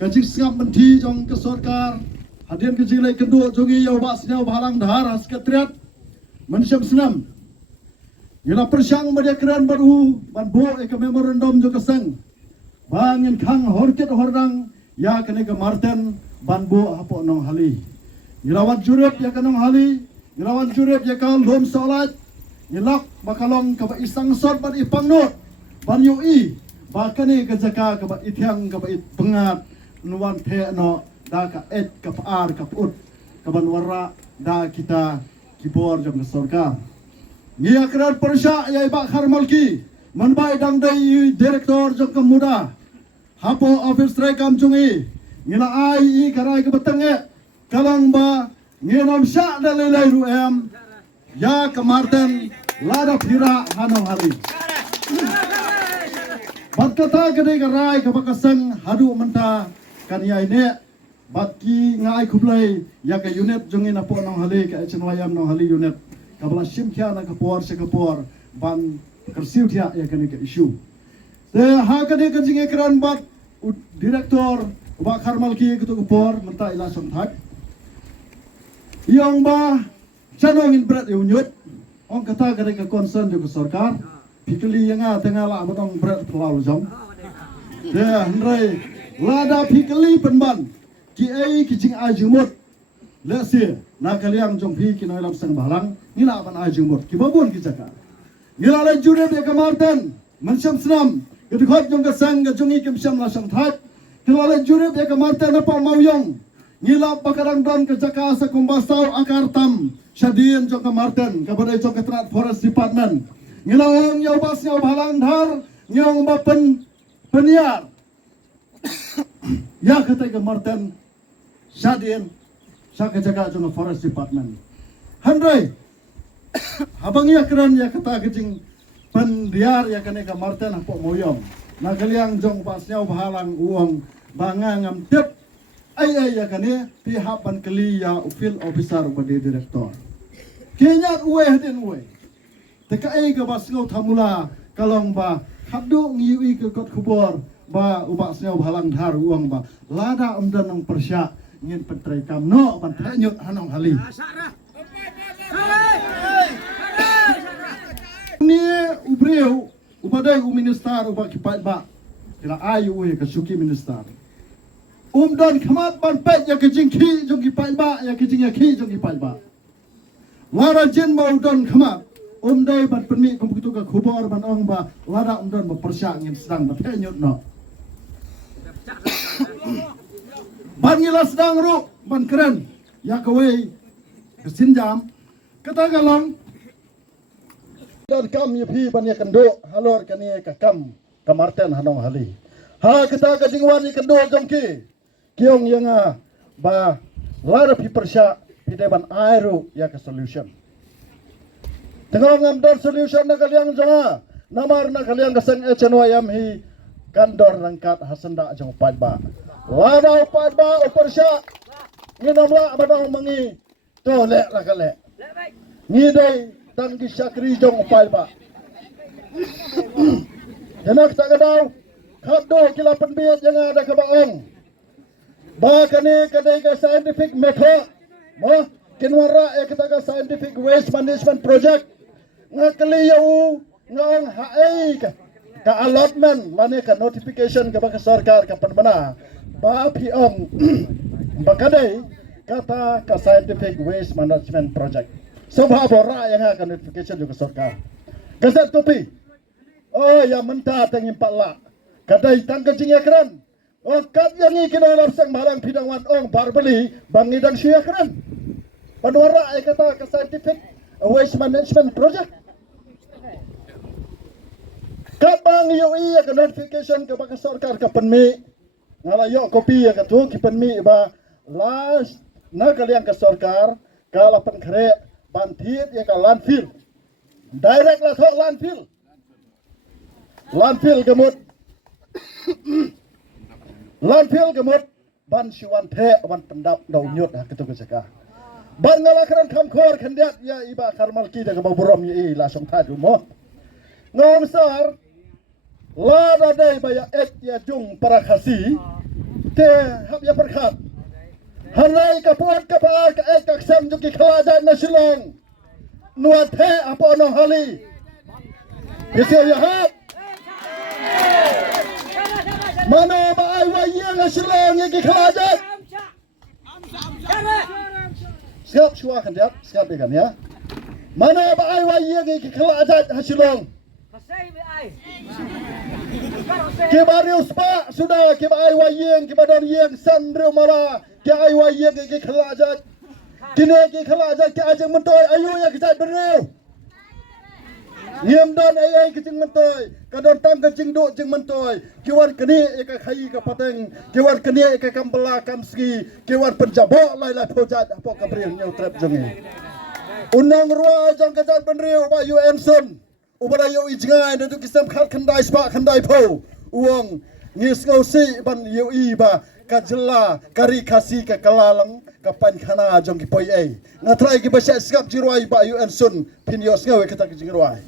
kajik sengap menti jong ke sorkar hadian kajik lai kedua jongi yau bak senyau bahalang dahar sekretariat mensyam senam Yala persyang media keran baru ban bo ke memorandum jo keseng bangin khang horket hordang ya kene ke Martin ban bo hapo nong hali Yalawan jurep ya kanong hali Yalawan jurep ya kal lom solat Yalak bakalong ka ba isang sot ban ipangnot ban yui bakane ke jaka ka ba ithyang ka ba pengat nuan the no da ka et ka par ka put ka ban warra da kita kibor jong sorkar Nia keran persya ya ibak harmalki manbai dang dai direktor jong kemuda hapo office rekam cungi ngila ai i karai ke betenge kalang ba nginom syak dalilai ruem ya ke Martin lada pira hanong hari bat kata gede karai ke bakaseng hadu menta kan ya ini bat ki ngai kublai ya ke unit jungi napo nong hari ke chenwayam nong hari unit kabla simkya na kapor se kapor ban kersiu dia ya kene ke isu te ha kene ke jing ekran bat direktor ba kharmalki ke to kapor menta ila somthak yang ba chanong in brat unyut ong kata kene ke concern jo ke sarkar pikeli yang tengah la batong brat plau jom te hnrai lada pikeli penban ki ai ki jing ajumut lesi na kaliang jong phi ki noi lam sang balang ngila ban ajumut ki babon ki jaka ngila le jure be kamarten mansyam snam ke khot jong ka sang ga jongi kim syam la sang that ngila le jure be kamarten apa mauyong ngila pakarang don ke jaka sa kumbasau akar tam syadien jong kamarten ka badai jong ketrat forest department ngila ong yau bas yau balang dhar nyong ba peniar ya kata kamarten syadien Saka jaga jong forest department. Handrai. Habang ya keran ya kata kecing pendiar ya kene ka Martin hapo moyong. Nagaliang jong pasnyau bahalang uang bangangam tip. Ay ya kene pihak ban keli ya field officer badi direktor. Kenyat uwe hadin uwe. Teka ai ka basngau thamula kalong ba hadu ngiwi ke kot kubor ba ubak snyau bahalang dhar uang ba lada umdan nang persya ngin pentrai kam no pantai nyut hanong hali ni ubreu ubadai minister ubak kipat ba kila ayu ke suki minister dan khamat ban pet ya ke jingki jong kipat ba ya ke jing ya ki jong kipat ba lara jen ba dan khamat dai ban penmi komputu ka khubor ban ong ba lara dan ba persya ngin sedang pantai nyut no ban ngila sedang ru ban keren ya kawai kesinjam kata galang dan kam ya pi ban ya kendo halor kani ka kam kamarten hanong hali ha kata ka jingwan ya kendo jongki kiong yang ba lara pi persya pi ban airu ya ka solution tengok ngam dor solution na kaliang jonga namar na kaliang kaseng echenwa yam hi kandor rangkat hasenda jong padba Wadau padba upersya nginamla badang mangi to lek la kale ngidai tangki syakri jong padba jenak tak gadau khaddo kila penbiat yang ada ke baong ba kane kadai ka scientific method mo kinwara kita ka scientific waste management project ngakli yau ngong hae ka allotment mane ka notification ka ba sarkar ka panbana ba piong bakadai kata ka scientific waste management project so ba bora yang akan notification juga sarkar kasat topi oh ya menta tengin pala kadai tangka jing yakran oh kat yang ikina lapsang malang pidangwan ong barbeli bangi dan syakran panwara kata ka scientific waste management project kapang yoi ka notification ka ba sarkar ka penmi ngalayo kopi ya katu kipen mi ba last na kalian ke sarkar kala pen kre bantit ya ka landfill direct la thok landfill gemut landfill gemut ban siwan the ban pendap dau nyut ha ketu ke jaka ban ngala kran kham khor khandiat ya iba karmal ki daga baburom yi la som thadu mo ngom sar la da dai ba ya et ya jung para khasi te hab ya perkhat hanai ka puat ka pa ka ek ka sam ju ki khalaja na Shillong nuat the apa no hali yesio ya hab mana ba ai wa yang na Shillong ki khalaja siap shua kan dia siap kan ya mana ba ai wa yang ki khalaja na Shillong Kibariu spa sudah kibai wayeng kibadon yeng sandru mala kibai wayeng ki khalajat kine ki khalajat ki ajeng mentoy ayu ya kijat beriu ngiem don ai kijing mentoy kadon tang kijing do jeng mentoy kiwan keni ka khai ka pateng kiwan keni ka kambela kamski kiwan penjabo lai lai projat apa ka beriu nyau trap jengi unang ruwa jang kijat beriu ba yu enson ubara yo ijngai na tu kisam khat khandai spa khandai pho uang ngis ngau si ban yo i ba kajla kari khasi ka kalalang ka pan khana jong ki poi ai na trai ki ba sha skap jirwai ba yo ensun pin yo ngau ka ta ki jirwai